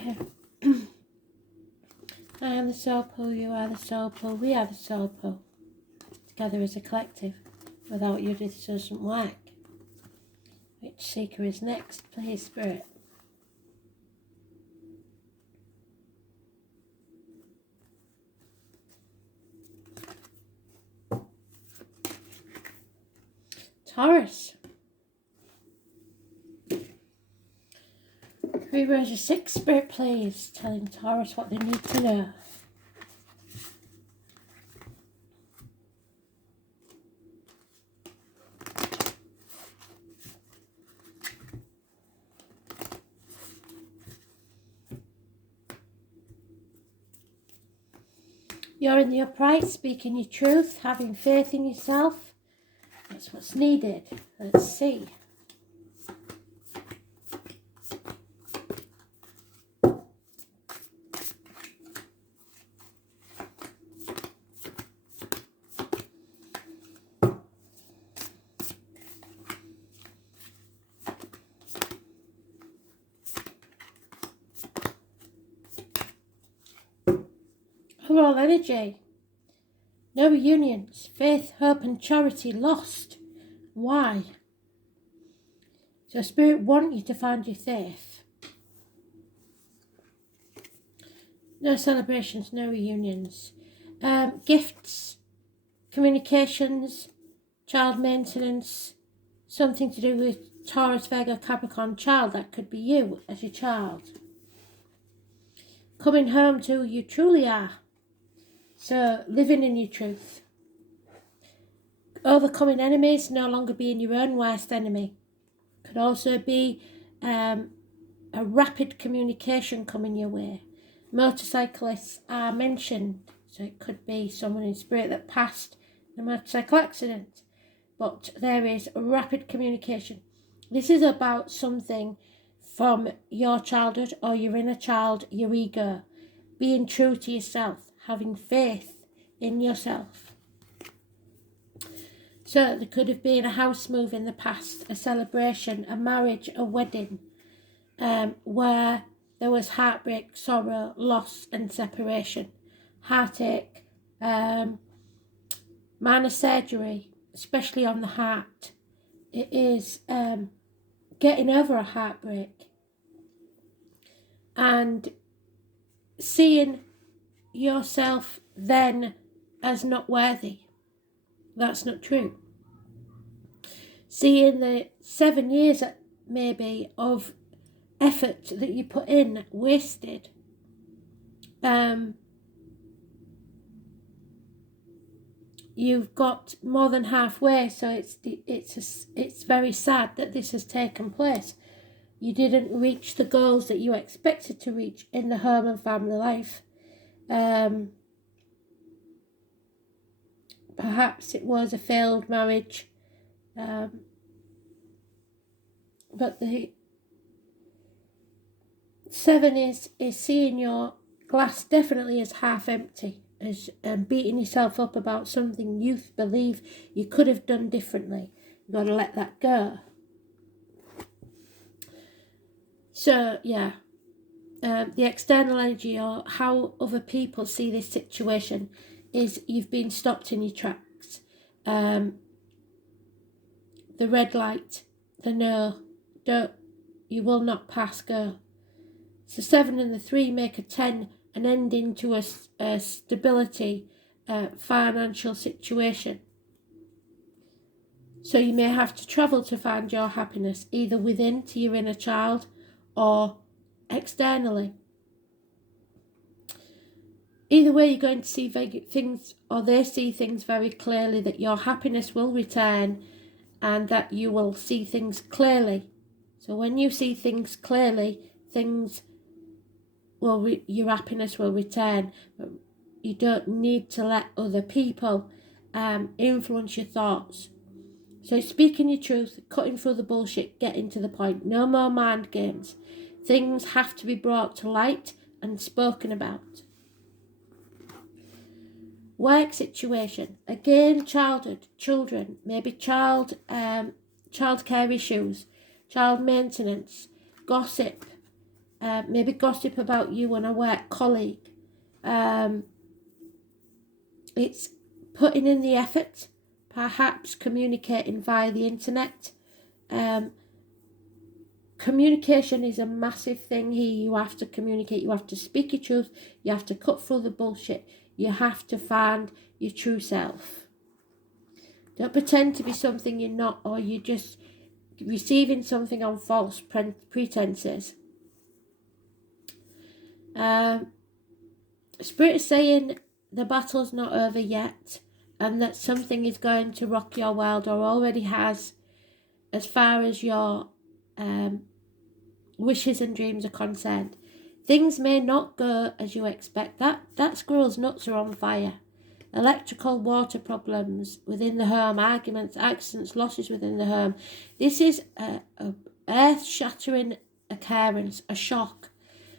Okay. I am the soul pool, you are the soul pool, we are the soul pool. Together as a collective. Without you, this doesn't work. Which seeker is next, please, Spirit? Taurus. 3 rows of 6, Spirit, please. Telling Taurus what they need to know. You're in the upright, speaking your truth, having faith in yourself. That's what's needed. Let's see. Overall energy. No reunions. Faith, hope and charity lost. Why? So Spirit want you to find your faith. No celebrations, no reunions. Gifts, communications, child maintenance, something to do with Taurus, Virgo, Capricorn child. That could be you as your child. Coming home to who you truly are. So living in your truth. Overcoming enemies, no longer being your own worst enemy. Could also be a rapid communication coming your way. Motorcyclists are mentioned, so it could be someone in spirit that passed a motorcycle accident. But there is rapid communication. This is about something from your childhood or your inner child, your ego. Being true to yourself, having faith in yourself. So there could have been a house move in the past, a celebration, a marriage, a wedding, where there was heartbreak, sorrow, loss and separation, heartache, minor surgery, especially on the heart. It is getting over a heartbreak and seeing yourself then as not worthy. That's not true. Seeing the 7 years maybe of effort that you put in wasted. You've got more than halfway, so it's very sad that this has taken place. You didn't reach the goals that you expected to reach in the home and family life. Perhaps it was a failed marriage, but the 7 is seeing your glass definitely as half empty, as beating yourself up about something you believe you could have done differently. You've got to let that go. So, yeah, the external energy or how other people see this situation is you've been stopped in your tracks. The red light, the no, don't, you will not pass go. So 7 and the 3 make a 10, an ending to a stability, financial situation. So you may have to travel to find your happiness, either within to your inner child or externally. Either way, you're going to see things, or they see things very clearly, that your happiness will return and that you will see things clearly. So when you see things clearly, your happiness will return. But you don't need to let other people influence your thoughts. So speaking your truth, cutting through the bullshit, getting to the point. No more mind games. Things have to be brought to light and spoken about. Work situation. Again, childhood, children, maybe childcare issues, child maintenance, gossip, maybe gossip about you and a work colleague. It's putting in the effort, perhaps communicating via the internet. Communication is a massive thing here. You have to communicate, you have to speak your truth, you have to cut through the bullshit, you have to find your true self. Don't pretend to be something you're not, or you're just receiving something on false pretenses. Spirit is saying the battle's not over yet, and that something is going to rock your world, or already has, as far as your wishes and dreams are concerned. Things may not go as you expect. That squirrel's nuts are on fire. Electrical, water problems within the home, arguments, accidents, losses within the home. This is a earth-shattering occurrence, a shock,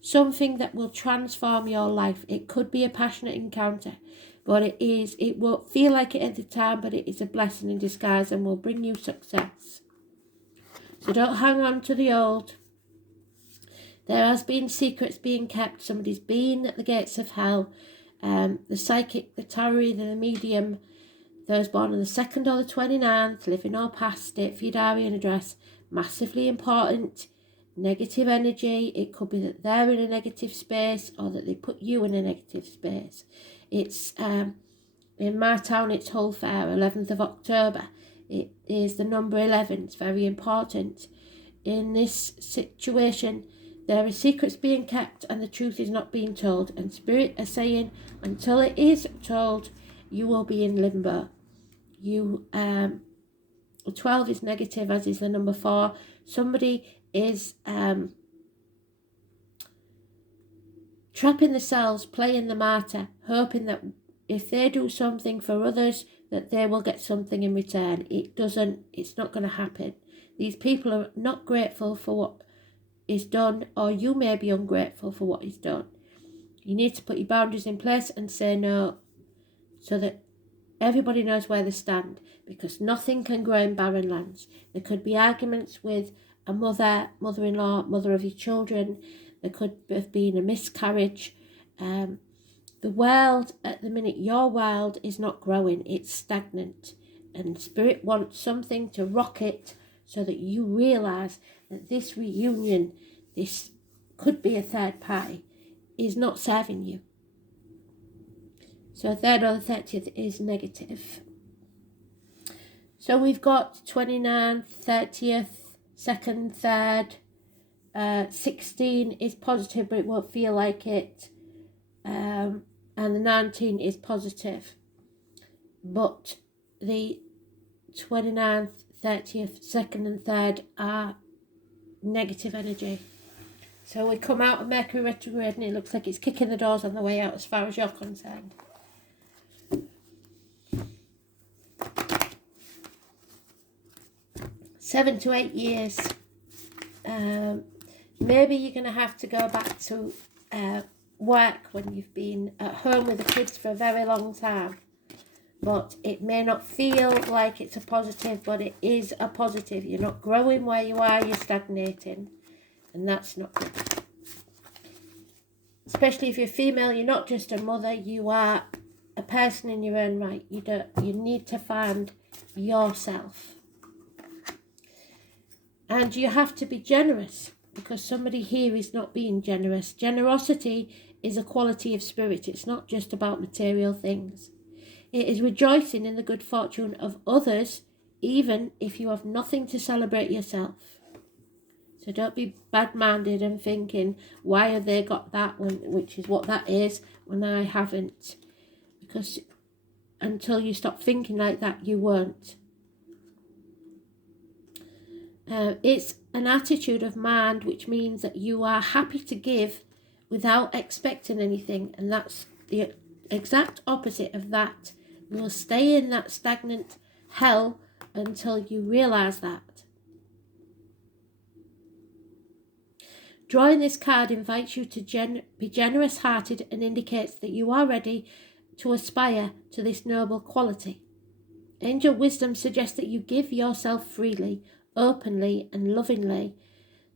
something that will transform your life. It could be a passionate encounter, but it won't feel like it at the time, but it is a blessing in disguise and will bring you success. So don't hang on to the old. There has been secrets being kept. Somebody's been at the gates of hell. The psychic, the tarot, the medium, those born on the 2nd or the 29th, living or past it for your diary and address, massively important. Negative energy. It could be that they're in a negative space, or that they put you in a negative space. It's in my town, it's Hull Fair, 11th of October. It is the number 11. It's very important. In this situation, there are secrets being kept and the truth is not being told. And Spirit are saying, until it is told, you will be in limbo. 12 is negative, as is the number 4. Somebody is trapping themselves, playing the martyr, hoping that if they do something for others, that they will get something in return. It's not going to happen. These people are not grateful for what is done, or you may be ungrateful for what is done. You need to put your boundaries in place and say no, so that everybody knows where they stand, because nothing can grow in barren lands. There could be arguments with a mother-in-law, mother of your children. There could have been a miscarriage. The world at the minute, your world is not growing, it's stagnant. And Spirit wants something to rock it, so that you realise that this reunion, this could be a third party, is not serving you. So 3rd or the 30th is negative. So we've got 29th, 30th, 2nd, 3rd, 16 is positive, but it won't feel like it. And the 19 is positive. But the 29th, 30th, 2nd and 3rd are negative energy. So we come out of Mercury retrograde and it looks like it's kicking the doors on the way out as far as you're concerned. Seven to 8 years. Maybe you're going to have to go back to work when you've been at home with the kids for a very long time. But it may not feel like it's a positive, but it is a positive. You're not growing where you are, you're stagnating. And that's not good. Especially if you're female, you're not just a mother, you are a person in your own right. You need to find yourself. And you have to be generous, because somebody here is not being generous. Generosity is a quality of spirit. It's not just about material things. It is rejoicing in the good fortune of others, even if you have nothing to celebrate yourself. So don't be bad-minded and thinking, why have they got that, which is what that is, when I haven't. Because until you stop thinking like that, you won't. It's an attitude of mind, which means that you are happy to give without expecting anything. And that's the exact opposite of that. You will stay in that stagnant hell until you realise that. Drawing this card invites you to be generous-hearted and indicates that you are ready to aspire to this noble quality. Angel wisdom suggests that you give yourself freely, openly and lovingly,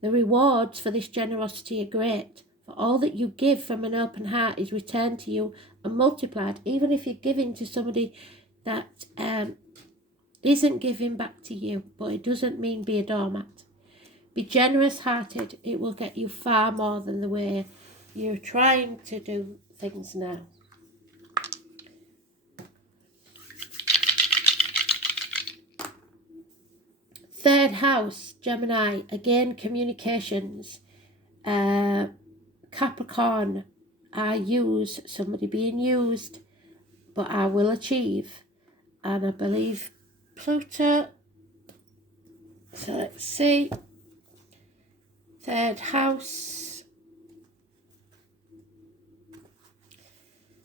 The rewards for this generosity are great. For all that you give from an open heart is returned to you and multiplied, even if you're giving to somebody that isn't giving back to you. But it doesn't mean be a doormat. Be generous-hearted. It will get you far more than the way you're trying to do things now. Third house, Gemini, again, communications. Capricorn, I use, somebody being used, but I will achieve. And I believe Pluto. So let's see. Third house.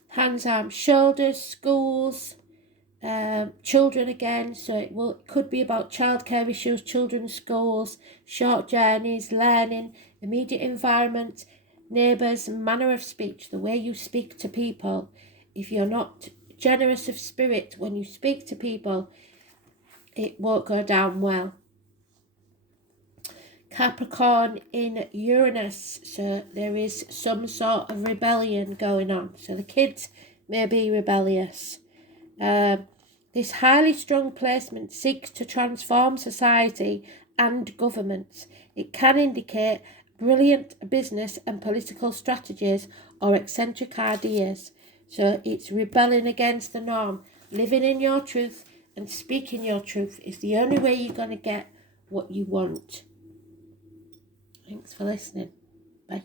Hands, arms, shoulders, schools. Children again, so it could be about childcare issues, children's schools, short journeys, learning, immediate environment, neighbours, manner of speech, the way you speak to people. If you're not generous of spirit when you speak to people, it won't go down well. Capricorn in Uranus, so there is some sort of rebellion going on, so the kids may be rebellious. This highly strung placement seeks to transform society and governments. It can indicate brilliant business and political strategies or eccentric ideas. So it's rebelling against the norm. Living in your truth and speaking your truth is the only way you're going to get what you want. Thanks for listening. Bye.